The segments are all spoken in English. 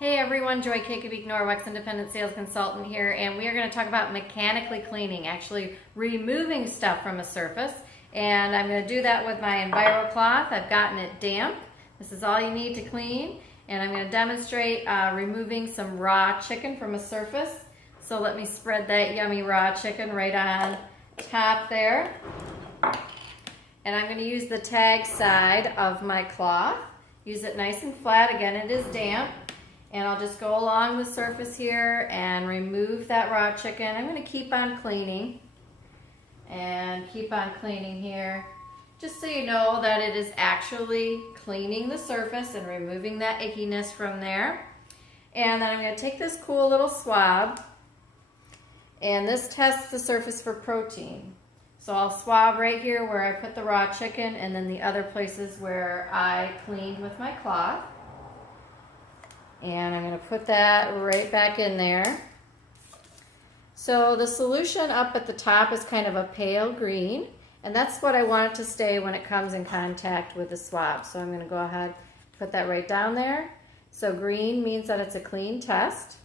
Hey everyone, Joy Kakovic, Norwex Independent Sales Consultant here, and we are going to talk about mechanically cleaning, actually removing stuff from a surface. And I'm going to do that with my Enviro Cloth. I've gotten it damp. This is all you need to clean. And I'm going to demonstrate removing some raw chicken from a surface. So let me spread that yummy raw chicken right on top there. And I'm going to use the tag side of my cloth. Use it nice and flat. Again, it is damp. And I'll just go along the surface here and remove that raw chicken. I'm going to keep on cleaning and keep on cleaning here, just so you know that it is actually cleaning the surface and removing that ickiness from there. And then I'm going to take this cool little swab, and this tests the surface for protein. So I'll swab right here where I put the raw chicken, and then the other places where I cleaned with my cloth. And I'm going to put that right back in there. So the solution up at the top is kind of a pale green, and that's what I want it to stay when it comes in contact with the swab. So I'm going to go ahead and put that right down there. So green means that it's a clean test.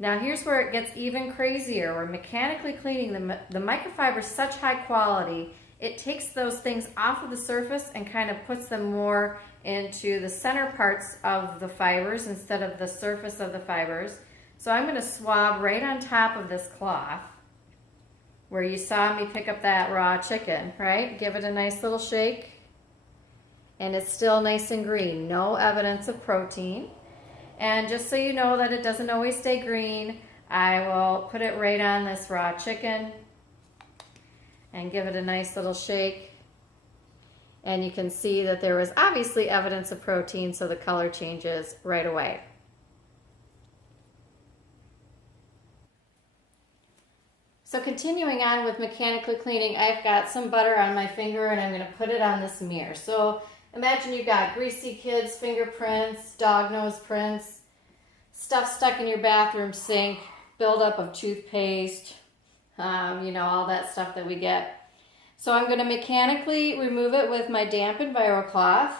Now here's where it gets even crazier. We're mechanically cleaning the microfiber is such high quality, it takes those things off of the surface and kind of puts them more into the center parts of the fibers instead of the surface of the fibers. So I'm going to swab right on top of this cloth where you saw me pick up that raw chicken, right? Give it a nice little shake. And it's still nice and green. No evidence of protein. And just so you know that it doesn't always stay green, I will put it right on this raw chicken and give it a nice little shake. And you can see that there was obviously evidence of protein, so the color changes right away. So continuing on with mechanically cleaning, I've got some butter on my finger and I'm going to put it on this mirror. So imagine you've got greasy kids' fingerprints, dog nose prints, stuff stuck in your bathroom sink, buildup of toothpaste, you know, all that stuff that we get. So I'm going to mechanically remove it with my damp Enviro Cloth.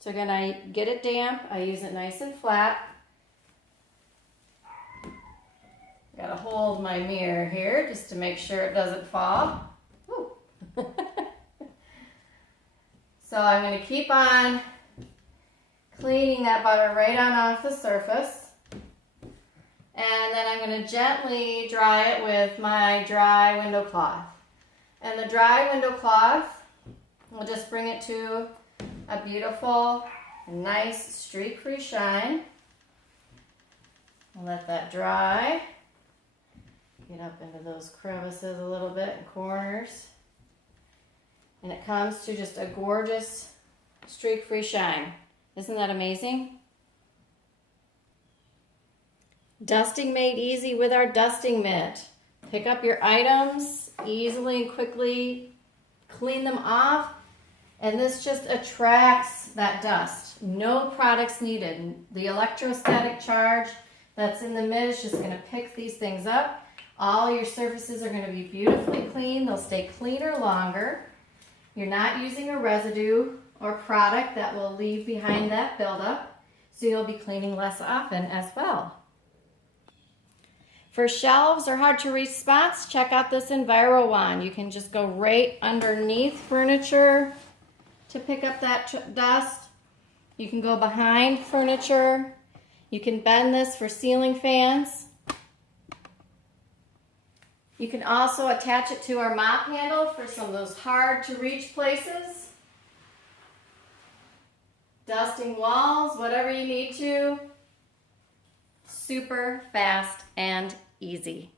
So again, I get it damp, I use it nice and flat. Got to hold my mirror here just to make sure it doesn't fall. So I'm going to keep on cleaning that butter right on off the surface. And then I'm going to gently dry it with my dry window cloth. And the dry window cloth will just bring it to a beautiful, nice streak-free shine. I'll let that dry. Get up into those crevices a little bit and corners. And it comes to just a gorgeous streak-free shine. Isn't that amazing? Dusting made easy with our dusting mitt. Pick up your items easily and quickly, clean them off, and this just attracts that dust. No products needed. The electrostatic charge that's in the mitt is just going to pick these things up. All your surfaces are going to be beautifully clean. They'll stay cleaner longer. You're not using a residue or product that will leave behind that buildup, so you'll be cleaning less often as well. For shelves or hard to reach spots, check out this Envirowand. You can just go right underneath furniture to pick up that dust. You can go behind furniture. You can bend this for ceiling fans. You can also attach it to our mop handle for some of those hard to reach places. Dusting walls, whatever you need to. Super fast and easy.